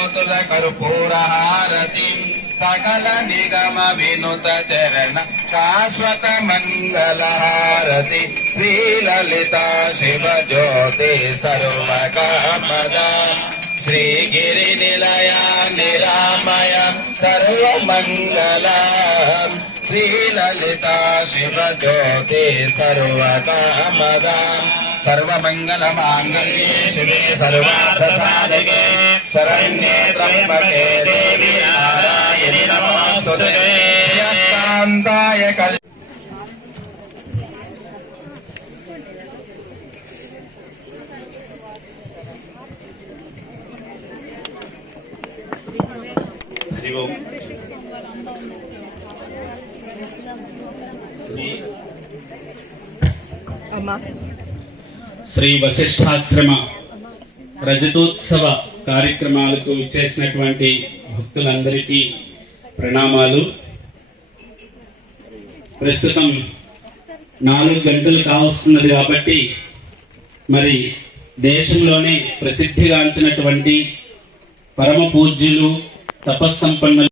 ज्योतुल कर्पूर हारति सकल निगम विनुत चरण शाश्वत मंगल हारति श्री ललिता शिव ज्योति सर्वकामदा श्री गिरि निलया निरामय सर्वमंगला श्री ललिता शिव ज्योति सर्वकामदा सर्वमंगल मांगल्ये शिवे सर्वार्थ साधके शरण्ये त्र्यंबके देवी नारायणी नमोस्तुते शान्ताय శ్రీ వశిష్ఠాశ్రమ రజతోత్సవ కార్యక్రమాలకు ఇచ్చేసినటువంటి భక్తులందరికీ ప్రణామాలు. ప్రస్తుతం 4 గంటలు కావస్తున్నది కాబట్టి మరి దేశంలోనే ప్రసిద్ధిగాంచినటువంటి పరమ పూజ్యులు తపస్సంపన్నులు